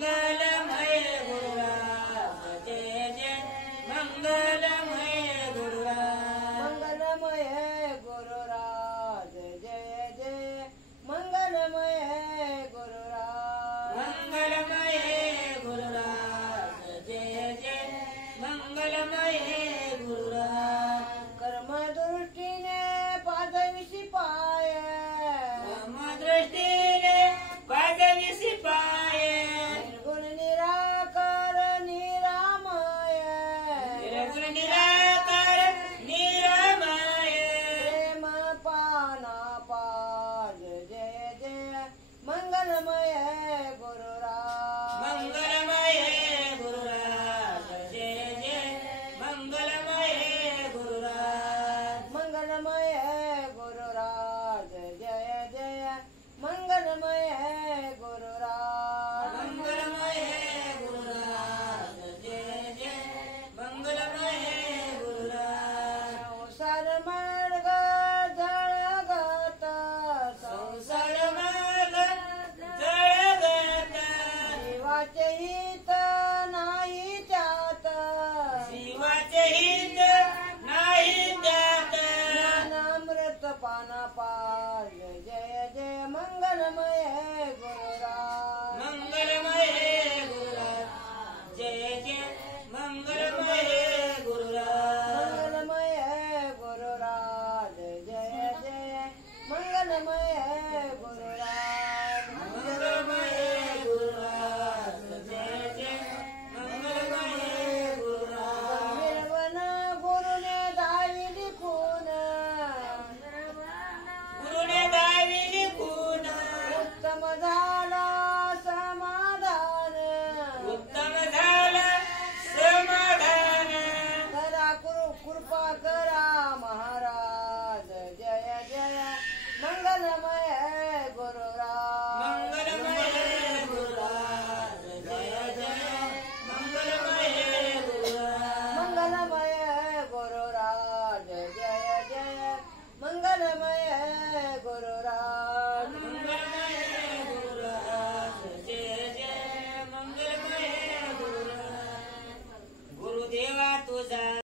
मंगलमय गुरुराज जय जय मंगलमय गुरुराज मंगलमय गुरुराज जय जय मंगलमय गुरुराज मंगलमय गुरुराज जय जय मंगलमय गुरुराज कर्मदृष्टीने पादविशी पाय कर्मदृष्टीने पादविशी पाय निर्गुण निराकार निरामय निर्गुण निराकार निरामय प्रेम पानापाद जय जय मंगलमय गुरुराज मंगलमय गुरुराज जय जय मंगलमय गुरुराज मंगलमय गुरुराज जय जय मंगलमय गुरुराज मंगलमय गुरुराज जय जय मंगलमय गुरुराज संसार मार्ग जळगत संसार मार्ग जळगत जीवाचे हित नाही त्यात शिवाचे हित नाही त्यात ज्ञानामृत पानापाद जय जय मंगलमय गुरुराज मंगलमय गुरुराज जय जय मंगलमय गुरुराज मंगलमय गुरुराज जय जय मंगलमय गुरुराज मंगलमय गुरुराज जय जय मंगलमय गुरुराज निर्वण गुरुने दाविली खून गुरुने दाविली खून उत्तम झाला समाधान उत्तम झाला समाधान करा कृपा करा महाराज जय जय मंगलमय गुरुराज मंगलमय गुरुराज जय जय मंगलमय गुरुराज मंगलमय गुरुराज जय जय मंगलमय गुरुराज मंगलमय गुरुराज जय जय मंगलमय गुरुराज गुरुदेवा तुझा